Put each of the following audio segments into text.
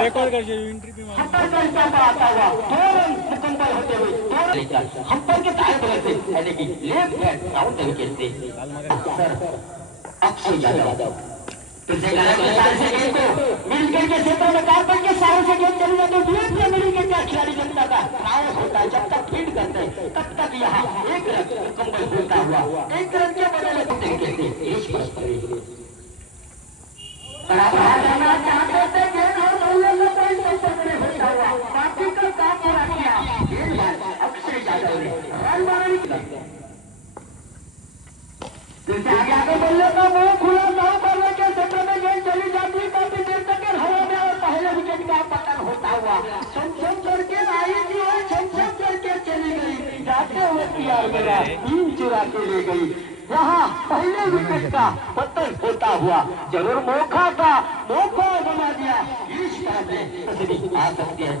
Record करते interview हम पर के तार बदलते यानी कि लेफ्ट हैंड डाउन तरीके से अक्षय यादव तुझे गलत विचार से गेंद को मिलकर के क्षेत्र में कार पर के सारों से गेंद चली जाती है बीच में मिलकर के खिलाड़ी जनता का नाव होता है जब तक फीड करते हैं तब तक यहाँ एक रन मुकम्मल होता हुआ एक रन के बदले तरीके से देश पर करना चाहते थे गेंद और बल्ले में कोई संपर्क होता हुआ बाकी का काम पूरा किया अक्षय यादव ने रन मारने की जैसे आगे बल्ले का मुंह खुला नाव करने के क्षेत्र में गेंद चली जाती काफी देर तक हवा में और पहले विकेट का पतन होता हुआ छम करके आई थी और छम करके चली गई जाते हुए तैयार मेरा तीन चुरा के ले गई यहाँ पहले विकेट का पतन होता हुआ जरूर मौका बना दिया इस तरह से आ सकती है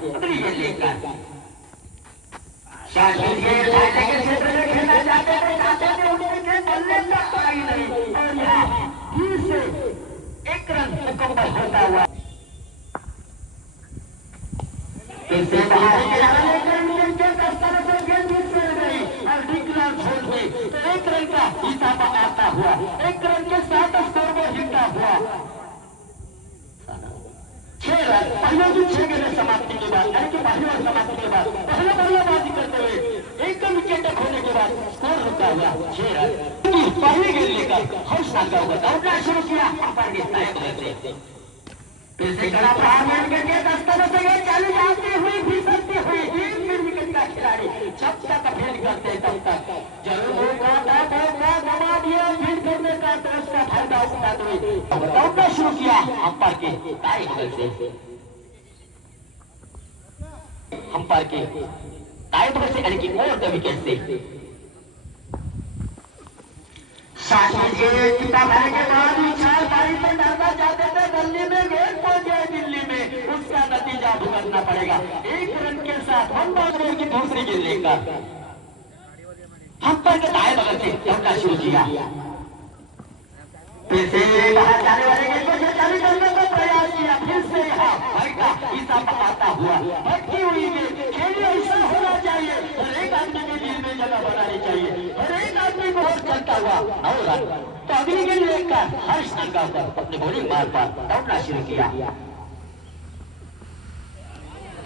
लेकर शादी के क्षेत्र में खेलना चाहते थे उनके बल्ले तक आई नहीं और यहाँ फिर से एक रन मुकम्मल होता हुआ इससे बाहर एक रन का इजाफा आता हुआ एक रन के साथ स्कोर में जीता हुआ 6 रन पहले भी 6 गेंदें समाप्ति के बाद यानी कि पहली ओवर समाप्ति के बाद पहले बल्लेबाजी करते हुए एक विकेट होने के बाद स्कोर रुका हुआ 6 रन पहली गेंद लेकर हर्ष नागा हुआ दौड़ना शुरू किया अंपायर के साय बदलते फिर से कड़ा प्रहार करके दस्तों से गेंद चली जाती हुई फिसलती हुई तीन विकेट का खिलाड़ी जब तक फील्ड करते तब तक जरूर मौका गवा दिया फील्ड करने का तो उसका फायदा उठाते हुए दौड़ना शुरू किया अंपायर के दाएं बगल से अंपायर के दाएं बगल से यानी कि ओवर द विकेट से कितना भरने के बाद विशाल बारी से डालना चाहते थे दिल्ली में गेंद पहुंच गए दिल्ली में उसका नतीजा भुगतना पड़ेगा एक रन के साथ हम बाजरे की दूसरी गेंद लेकर हम पर के दाएं बगल से दौड़ना शुरू किया फिर से बाहर जाने वाले गेंद को चालू करने का प्रयास किया फिर से यहाँ भाई का इजाफा आता हुआ भटकी हुई गेंद खेल ऐसा होना चाहिए हर एक आदमी के दिल में जगह बनानी चाहिए हर एक आदमी को चलता हुआ 9 रन तो अगली गेंद लेकर हर्ष नागावकर अपने बॉलिंग मार पर दौड़ना शुरू किया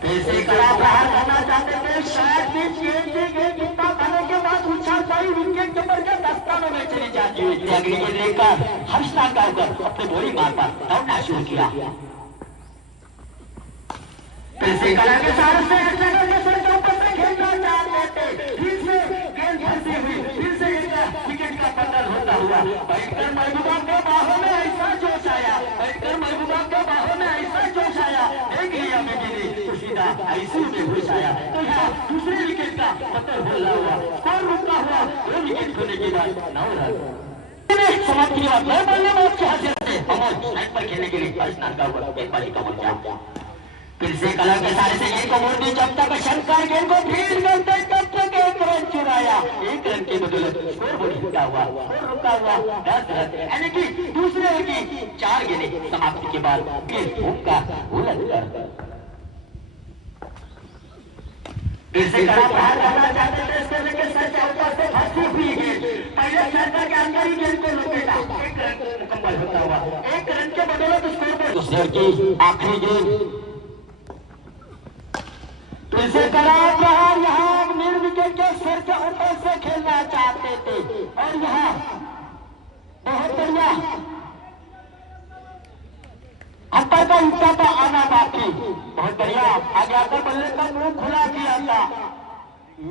फिर से कड़ा प्रहार करना चाहते थे शायद बीच गेंद कितना खाने के बाद उछाल पाई विकेट कीपर के दस्तानों में चली जाती हुई अगली गेंद लेकर हर्ष नागावकर अपने बॉलिंग मार पर दौड़ना शुरू किया फिर से कड़ा के साथ से खेलना चाहते थे फिर से गेंद फंसी हुई फिर से विकेट का पतन होता हुआ बैठकर महबूबा के बाहों में ऐसा जोश आया बैठकर महबूबा के बाहों में ऐसा जोश आया एक लिया में गिरी तो सीधा आईसीयू में घुस आया तो यहाँ दूसरे विकेट का पतन होला हुआ स्कोर रुका हुआ 2 विकेट होने के बाद 9 रन समाप्ति के बाद 9 बल्लेबाज के हासिल से अमोल साइड पर खेलने के लिए हर्ष नागावकर एक बारी का मौका फिर से कला के सारे से गेंद को मोड़ दी जब तक शंकर गेंद को फील्ड करते तब तक 1 रन चुराया 1 रन के बदौलत स्कोर बोर्ड रुका हुआ 10 रन यानी कि दूसरे ओवर की 4 गेंदें समाप्ति के बाद भूखा उलट कर फिर से कड़ा प्रहार करना चाहते थे इसको लेकर सर के ऊपर से फंसी हुई गेंद पहले सर्कल के अंदर ही गेंद को लपेटा 1 रन मुकम्मल होता हुआ 1 रन के बदौलत स्कोर बोर्ड दूसरे की आखिरी गेंद इसे कड़ा प्रहार यहाँ नील विकेट के सिर के ऊपर से खेलना चाहते थे और यहाँ बहुत बढ़िया अंपायर का हिस्सा तो आना बाकी बहुत बढ़िया आगे आकर बल्ले का मुंह खुला किया था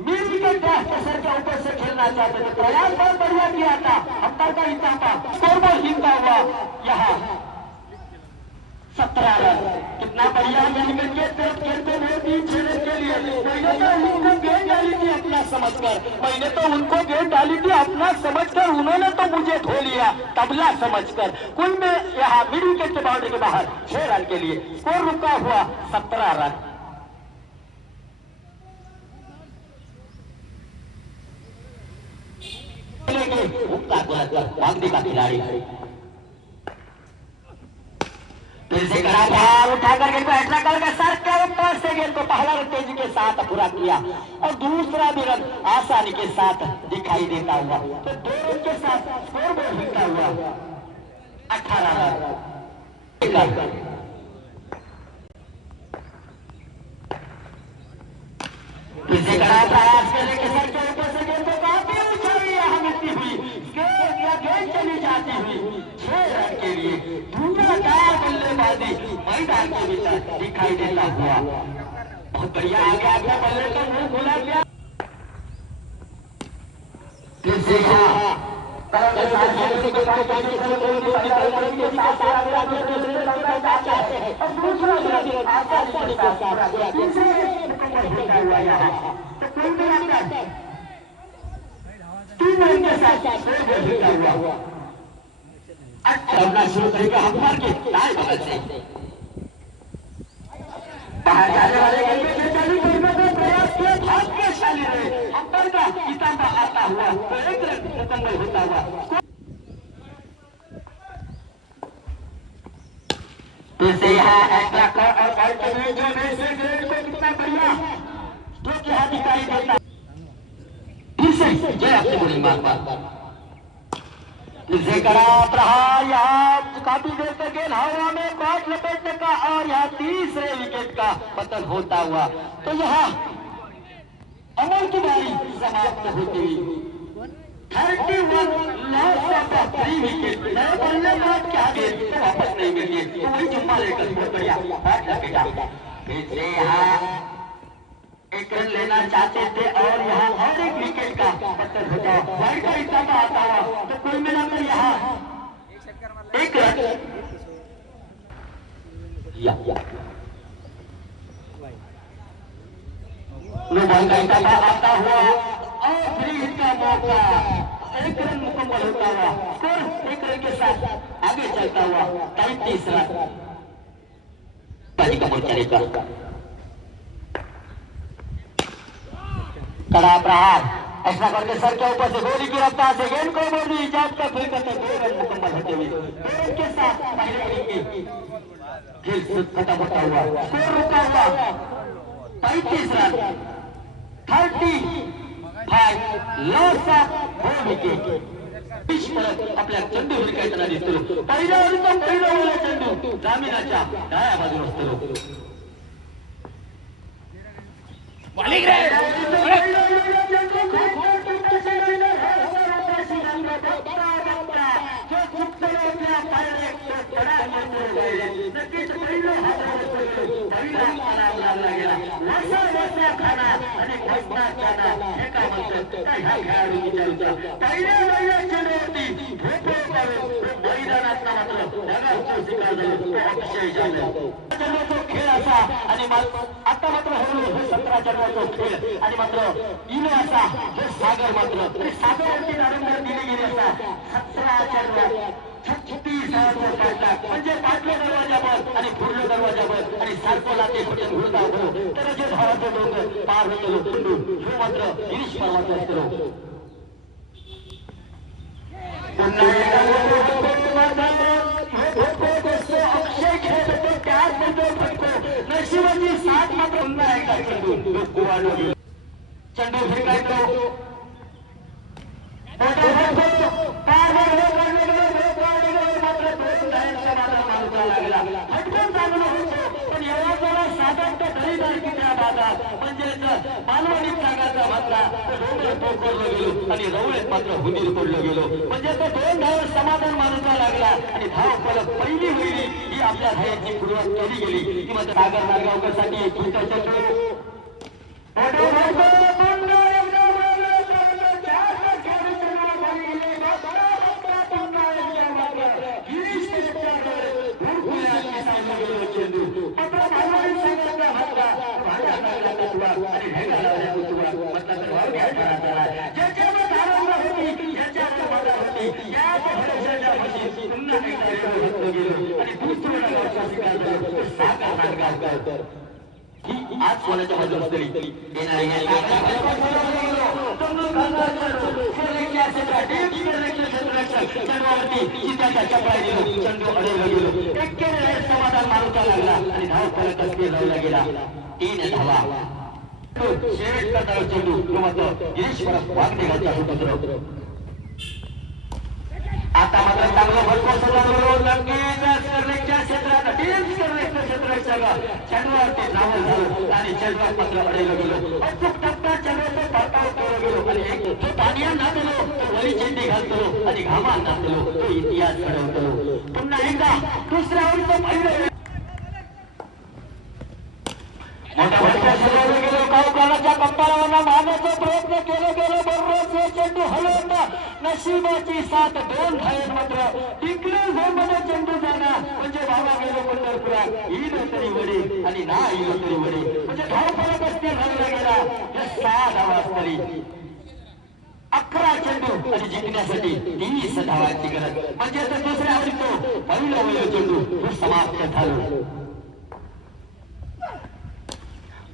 नील विकेट के सर के ऊपर से खेलना चाहते थे प्रयास बहुत बढ़िया किया था अंपायर का हिस्सा था स्कोर बोर्ड जीता हुआ यहाँ 17 रन कितना बढ़िया विकेट के तरफ खेलते हुए 3 रन के लिए पहले तो गेंद डाली थी अपना समझकर, मैंने तो उनको गेंद डाली थी अपना समझकर, उन्होंने तो मुझे धो लिया तबला समझकर। कुल में यहाँ मिड विकेट के बाउंड्री के बाहर 6 रन के लिए स्कोर रुका हुआ 17 रन। भागने का खिलाड़ी फिर से कड़ा बाहर उठाकर गेंद को हेडला करके सर के ऊपर से गेंद को पहला रन तेजी के साथ पूरा किया और दूसरा भी रन आसानी के साथ दिखाई देता हुआ, तो 2 रन के साथ स्कोर बोर्ड हिलता हुआ 18 रन। फिर से कड़ा प्रयास करने के सर के ऊपर से गेंद को काफी ऊंचाई यहाँ मिलती हुई गेंद चली जाती हुई 6 रन के लिए धुआंधार बल्लेबाजी मैदान के भीतर दिखाई देता हुआ। बहुत बढ़िया आगे आगे बल्ले का मुंह खोला गया। फिर से अपना शुरू करेगा हमारे के दाएं बगल से बाहर जाने वाले प्रयास किया, भाग्यशाली रहे अंतर का इतना आता हुआ तो 1 रन खत्म होता हुआ। फिर से यहाँ कितना बढ़िया स्ट्रोक यहाँ दिखाई देता। जय अपने बोली बात इसे करा प्रहार यहाँ काफी देर तक गेंद हवा में बैट लपेटने का और यहाँ तीसरे विकेट का पतन होता हुआ, तो यहाँ अमल की बारी समाप्त होती हुई 31 लॉस ऑफ 3 विकेट। नए बल्लेबाज के आगे तो वापस नहीं मिली, तो वही जुम्मा लेकर बहुत बढ़िया बैट लपेटा। फिर से यहाँ 1 रन लेना चाहते थे और यहाँ और 1 विकेट का पतन हो जाए, वाइड का इशारा आता हुआ, तो कुल मिलाकर यहाँ 1 रन बॉल का इशारा आता हुआ और फ्री हिट का मौका, 1 रन मुकम्मल होता हुआ, स्कोर 1 रन के साथ आगे चलता हुआ 33 रन का चलेगा। कड़ा प्रहार ऐसा करके सर के ऊपर से गोली की रफ्तार से गेंद को बोल दी इजाजत का फिर करते 2 रन मुकम्मल होते हुए 2 रन के साथ पहले इनिंग की खेल खत्म होता हुआ, स्कोर रुका हुआ 35 रन 35 लॉस ऑफ 4 विकेट। आपल्या चेंडू विकेटला दिसतो पहिला चेंडू ग्रामीणाच्या डाव्या बाजूला असतो खेळ असा आणि आता मात्र हळूहळू 17 चरणाचा खेळ आणि मात्र इनो असा हे सागर मात्र सागरवरती नारंगर दिली गेली असा 17 चरण 36 काढला म्हणजे पाटलं दरवाजावर आणि फुडलं दरवाजावर आणि सारखोला ते कुठे घुरता हो तर जे धाराचं डोंगर पार होतो चेंडू हे मात्र गिरीश परवाचा असतो। पुन्हा अक्षय खेळतो त्याच नशिबाची साथ मात्र पुन्हा एकदा चेंडू फेकायचो मालवणी जागाचा मात्र कोरलं गेलो आणि रवळेत मात्र हुंदीर कोरलं गेलो म्हणजे तो 2 धाव समाधान मानूचा लागला आणि धाव फलक पहिली होईल ही आपल्या धावाची सुरुवात केली गेली की मात्र सागर नागावकरसाठी पुढचा चेंडू करण्यात आला. ज्याच्यावर आनंद होती, ज्याच्यावर मजा होती, याच भरोशाच्या मशीन पुन्हा एकदा घेतलं गेलं आणि दुसरं नगावचं शिकार झालं. तो साखर नाटकावकर ही आज कोणाच्या बाजूला असतली येणारी समाधान मारूचा लागला आणि धाव फलक लावला गेला. 3 धावा शेवटचा धाव चेंडू तो मात्र गिरीश वाघ घालचा सुपुत्र. आता मात्र चांगलं भरपूर सगळं नक्कीच कर्णेच्या क्षेत्रात टीम्स कर्णेच्या क्षेत्राच्या चेंडूवरती धावल झालं आणि चेंडू मात्र अडवलं गेलो. अचूक टप्पा चेंडूचा पाटाव केला गेलो आणि एक पाण्या नाचलो तो वली चेंडी घालतो आणि घामा नाचलो तो इतिहास घडवतो. पुन्हा एकदा दुसऱ्या ओळीचं पहिलं मोठ्या मोठ्या सगळं गेलो. गावकालाच्या कप्पाळांना मारण्याचा प्रयत्न केला गेला. बरोबर चेंडू हलवता नशिबाची साथ 2 धाव मात्र टिकलं झोनमध्ये चेंडू जाणार म्हणजे बाबा गेलो पंढरपुरात येईल तरी वडे आणि ना येईल तरी वडे म्हणजे धाव फलक असतील घालला गेला. या 6 धावा असतली 11 चेंडू आणि जिंकण्यासाठी 30 धावांची गरज म्हणजे आता दुसऱ्या आवडीतो पहिलं चेंडू समाप्त झालं.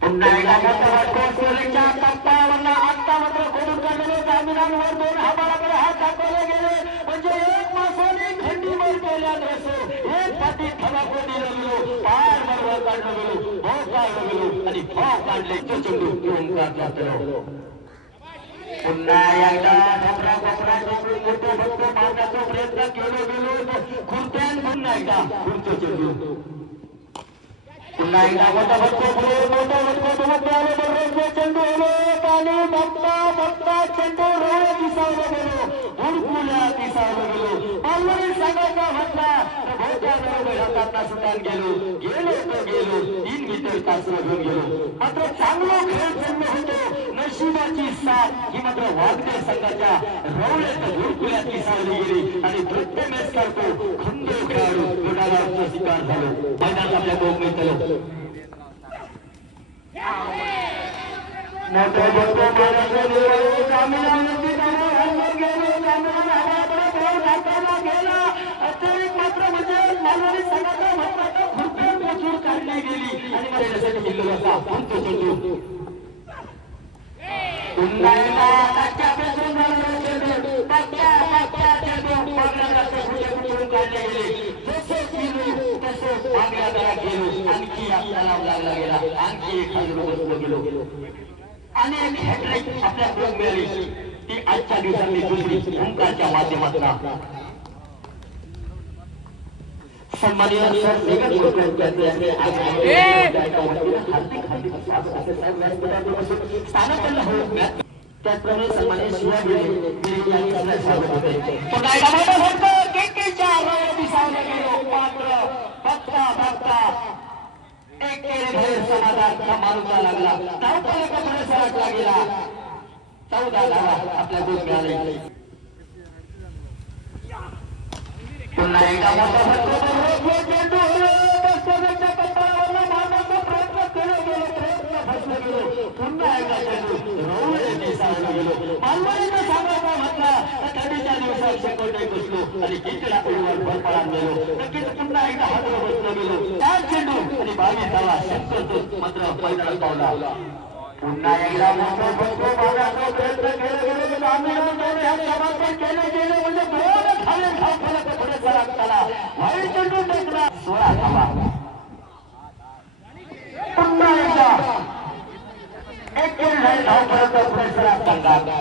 पुन्हा एकदा कोसोलीच्या टप्प्यावरला आत्ता मात्र खोडून काढलेले जामिनांवर 2 हवालाकडे हात दाखवले गेले म्हणजे एक मासाने खंडीवर केल्या नसो एक पाठी थबाको दिलं गेलो पार बरोबर काढलं गेलो भाव काढलं गेलो आणि भाव काढले तो चेंडू ओंकार जातलो. पुन्हा एकदा ढोकरा कोपरा चेंडू मोठे भक्तो मारण्याचा प्रयत्न केलो गेलो खुर्त्यान पुन्हा एकदा खुर्चो चेंडू पुन्हा एकदा मोठा भक्तो मोठा भक्तो आले बरोबर चेंडू आणि बघता चेंडू रोडे दिसावलं गेलो हुडकुल्या दिसावलं गेलो. पालवणी सांगायचा म्हटला तर भोवत्या बरोबर हातातला सुटान गेलो तो गेलो 3 मीटर तासला घेऊन गेलो. मात्र चांगला खेळ चेंडू होतो नशिबाची साथ ही मात्र वाघदेव संघाच्या रवळ्यात हुडकुल्यात दिसावली गेली आणि नृत्य मॅच करतो खंदो खेळाडू गुणागारचा शिकार झालो. मैदानात आपल्या गोग मिळतलो मोठे भक्तो मारण्याचे कामिला नदी अंदर गेलो कामिला आवाजला गोल घालताना गेला अतिरिक्त मात्र म्हणजे मालवणी संघाचा महत्वाचा खुर्प्या मजूर काढली गेली आणि माझ्यासाठी जिल्हा होता पंच चेंडू पुन्हा एकदा टाक्या पेसून झालं चेंडू टाक्या चेंडू मारण्याचे खुर्च्या काढले गेले. जसे गेलो तसे मागल्या गेलो आणखी आपल्याला लागला गेला आणखी एक बसलो गेलो अनेक हॅट्रिक आपल्या गोल मिळाली ती आजच्या दिवसांनी दुसरी ओंकारच्या माध्यमातून सन्माननीय सर त्याचप्रमाणे सन्माननीय शिवाय एक समाधान मारूचा लागला धावपळीचा परिसरात गेला 14 धावा आपल्या गोल मिळाले. पुन्हा एकदा मोठा चेंडू मारण्याचा प्रयत्न केला गेला प्रयत्न फसला गेलो. पुन्हा एकदा चेंडू रवळे दिसायला गेलो. मालवणीचा सांगायचा म्हटला थंडीच्या दिवसात शेकोटे बसलो आणि कितीला उडवर भरपळा गेलो. नक्कीच पुन्हा एकदा हातवर बसलो गेलो 4 चेंडू आणि 22 धावा शंकर मात्र मैदानात पावला. पुन्हा एकदा मोठा मारण्याचा प्रयत्न केला गेलो समर्पण केले गेले म्हणजे दोन खाली धाव फलक पुढे सरक झाला. वाईट चेंडू टेकला 16 धावा. पुन्हा एकदा एक धाव फलक पुढे सरक झाला.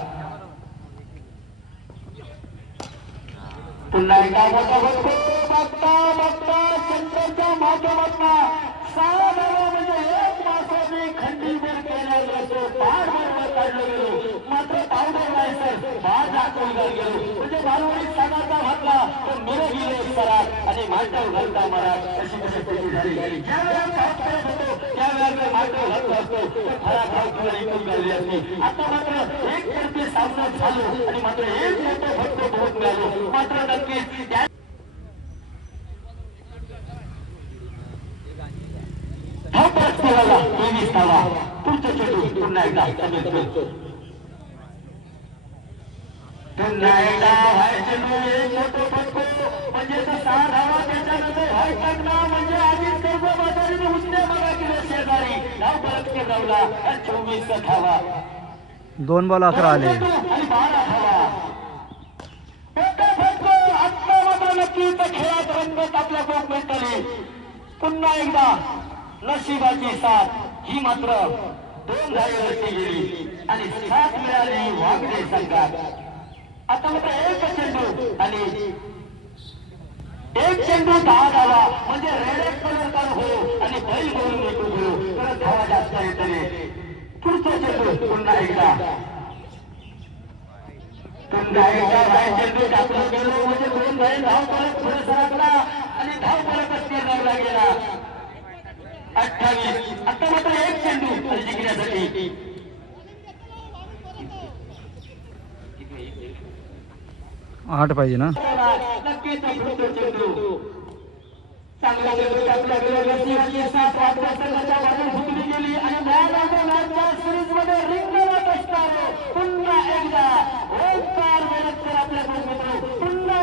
पुन्हा एकदा मोठा बघता सेंटरच्या माध्यमातून 6 धावा म्हणजे एक मासाने खंडीवर केला जातो पार बरोबर काढलं गेलो. मात्र पावडर नाही सर बाज दाखवला गेलो म्हणजे मालवणी संघाचा म्हटला तर मिरे गेले सरात आणि मांडव घालता मराठ अशी परिस्थिती झाली. ज्यावेळेस साफ करत होतो त्यावेळेस मांडव घालतो असतो तर फळा धाव किंवा इकून गावली असते. आता मात्र एक तर्फे सामना झालो आणि मात्र एक मोठं भक्त बहुत मिळालो. मात्र नक्कीच धाव परत 23 धावा पुढचं चेंडू पुन्हा एकदा पुन्हा एकदा हाय चेंडू एक मोठं फटको म्हणजे 6 धावा त्याच्यानंतर हाय टाकला म्हणजे आधीच कर्जबाजारीने उद्या बघा केलं शेजारी धाव परत केला 24 धावा 2 बॉल 11 आले आणि 12 धावा फटको आत्ता मात्र नक्कीच खेळात रंगत आपल्या कोकणेतली पुन्हा एकदा नशिबाची साथ ही मात्र 2 धावेवरती गेली आणि साथ मिळाली वागडे संघात आता मात्र एक चेंडू आणि एक चेंडू 10 धावा म्हणजे रेड कलर हो आणि बैल म्हणून निघून घेऊ तर धावा जास्त येतले पुढचा चेंडू पुन्हा एकदा चेंडू टाकला गेलो म्हणजे 2 बैल धाव परत पुढे सरकला आणि धाव परत निर्धावला गेला 28 आता मात्र एक चेंडू जिंकण्यासाठी 8 पाहिजे ना नक्कीच चेंडू चांगला चेंडू टाकला गेला